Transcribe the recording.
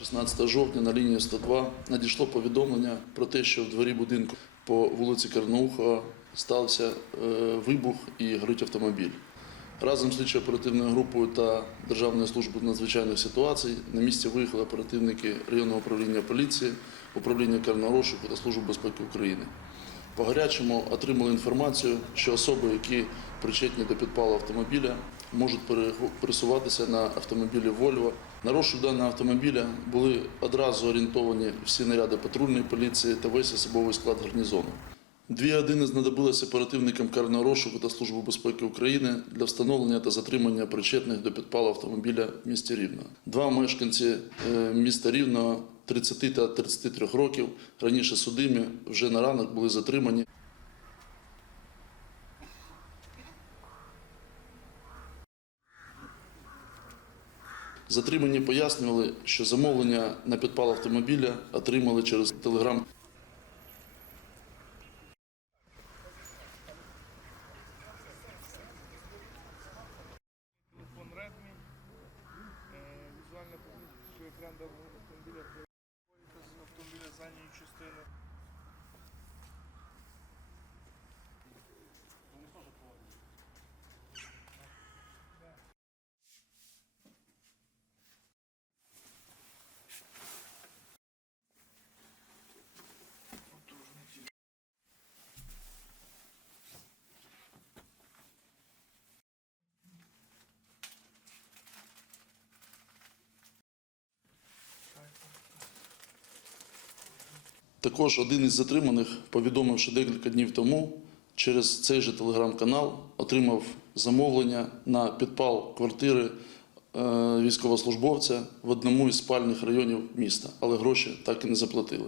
16 жовтня на лінії 102 надійшло повідомлення про те, що в дворі будинку по вулиці Карнаухова стався е, вибух і горить автомобіль. Разом з слідчою оперативною групою та Державною службою надзвичайних ситуацій на місці виїхали оперативники районного управління поліції, управління карного розшуку та Служби безпеки України. По гарячому отримали інформацію, що особи, які причетні до підпалу автомобіля, можуть пересуватися на автомобілі Вольво. На розшук даного автомобіля були одразу орієнтовані всі наряди патрульної поліції та весь особовий склад гарнізону. Дві години знадобилися оперативникам карного розшуку та Служби безпеки України для встановлення та затримання причетних до підпалу автомобіля в місті Рівно. Два мешканці е, міста Рівного 30 та 33 років. Раніше судимі вже на ранок були затримані. Затримані пояснювали, що замовлення на підпал автомобіля отримали через телеграм е, візуальна екран автомобіля задньої частини. Також один із затриманих повідомив, що декілька днів тому через цей же телеграм-канал отримав замовлення на підпал квартири е, військовослужбовця в одному із спальних районів міста, але гроші так і не заплатили.